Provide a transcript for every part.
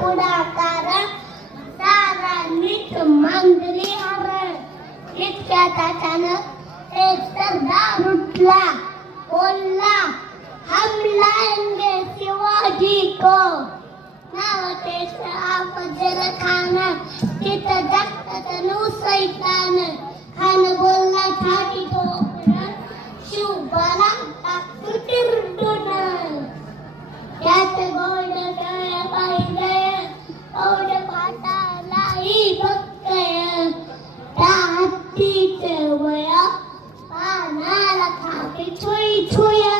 पुढाकार सारा नीट मांजरी हरण इतक्यात अचानक एक सरदार उठला बोलला हम लाएंगे शिवाजी को नावते अफजल खान तिथं जगतात सैतान खान बोलला ठाकी ठोकरण शिवबाला टाकतो तिरडून त्यात गोड डोळ्या पाहिजे ओढ पाटालाही बघतय त्या हत्तीचे वय पानाला खाते छुई छुया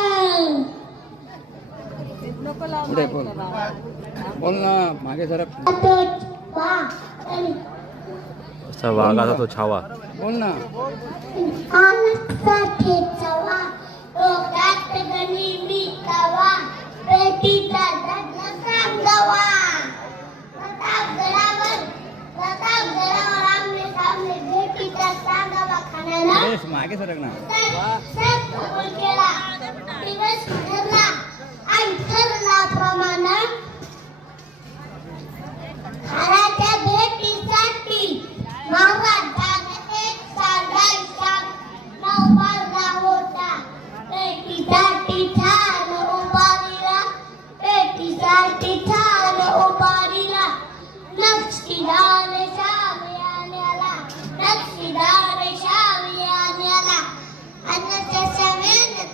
बोल ना मागे सरक असा वाघाचा तो छावा बोल ना पेटीचा मागे सरक ना घराच्या भेटीसाठी महाराजाने एक साधायचा नवमाला होता पेटीसाठी छान उभारीला पेटीसाठी छान उभारीला नक्षीदार शावी आल्याला नक्षीदार शावी आल्याला अन्नाच्या सवेत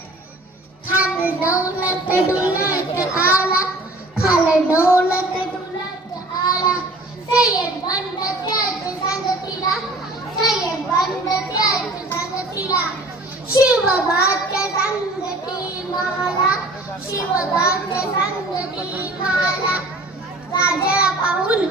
खाल दौलत डुलत आला खाल दौलत डुलत आला सय्यद बंद त्याच्या संगतीला सय्यद बंद त्याच्या संगतीला शिवबाच्या संगती मला शिवबाच्या संगती मला राजाला पाहून